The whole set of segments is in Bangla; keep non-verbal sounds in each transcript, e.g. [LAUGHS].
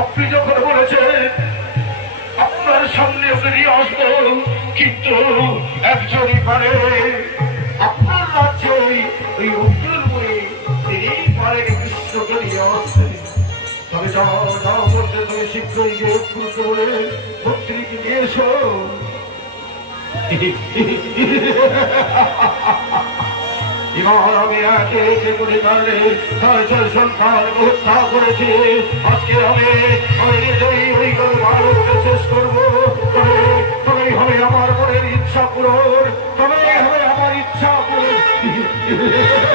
আপনি যখন বলেছেন, আপনার সামনে বেরিয়ে আসব কিন্তু একজনই পারে, আপনার রাজ্যে ওই অব্দুল বই তিনি পারে বিশ্ব তবে যাও যাও বলতে তুমি শীঘ্রই গিয়ে নিয়ে এসো। এবার আমি একে একে করে তাহলে ছয় ছয় হত্যা আমি আমি নিজেই ওই ভারতকে শেষ করব। তবে, তবেই আমার মনের ইচ্ছা পূরণ। তবেই হবে আমার ইচ্ছা পূরণ। [LAUGHS]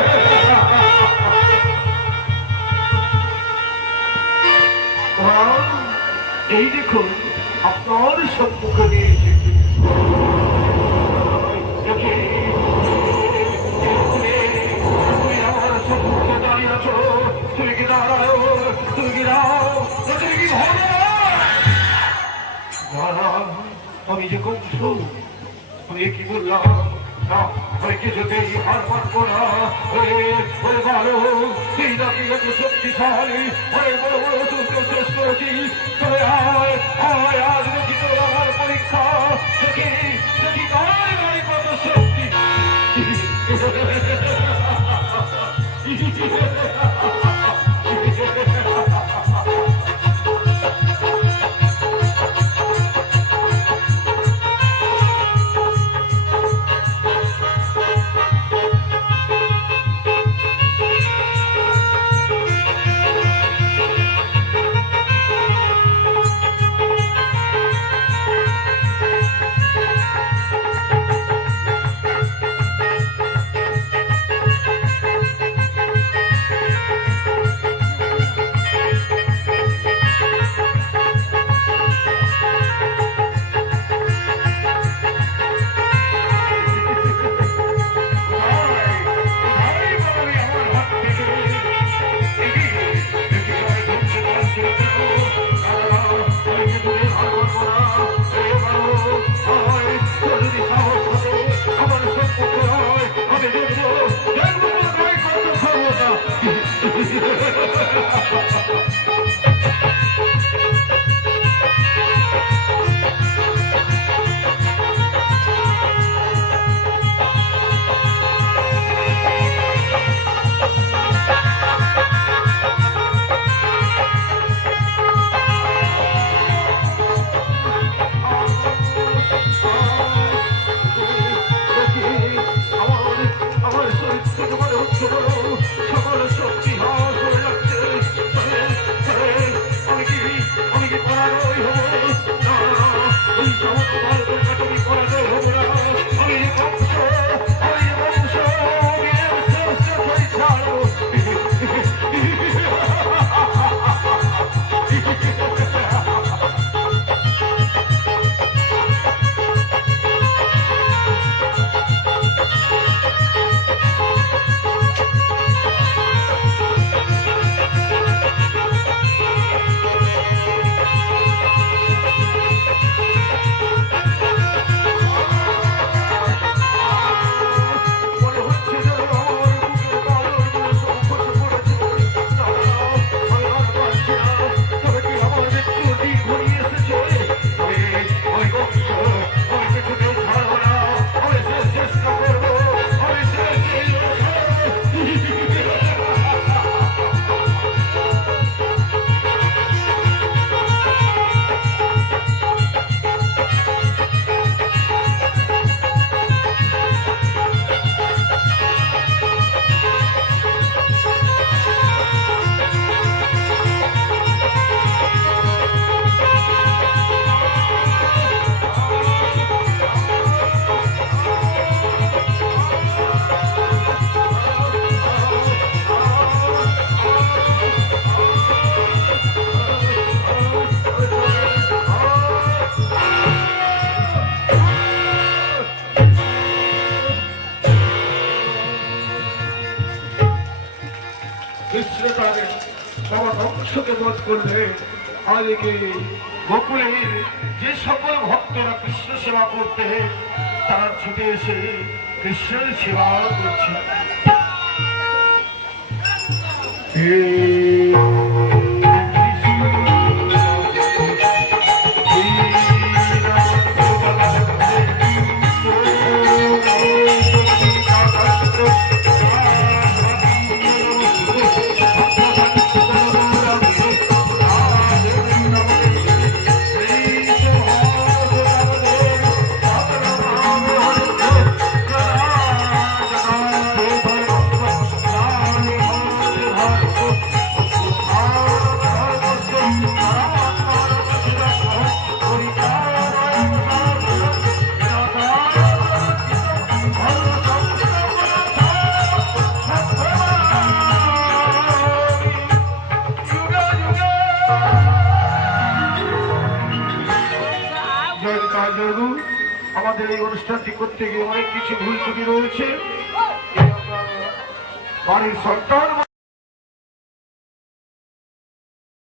এই দেখুন, আপনার সম্মুখে আমি যে কংস আমি কি বললাম? আমি কিছুতেই হার মানবো না। নাকি এত শক্তিশালী। বড় বড় বাবা বোধ করবে আজকে গোকুলের যে সকল ভক্তরা কৃষ্ণ সেবা করতে তারা ছুটে এসে কৃষ্ণের সেবা করছে। আমাদের এই অনুষ্ঠানটি করতে গিয়ে অনেক কিছু ভুল ত্রুটি রয়েছে। বাড়ির সরকার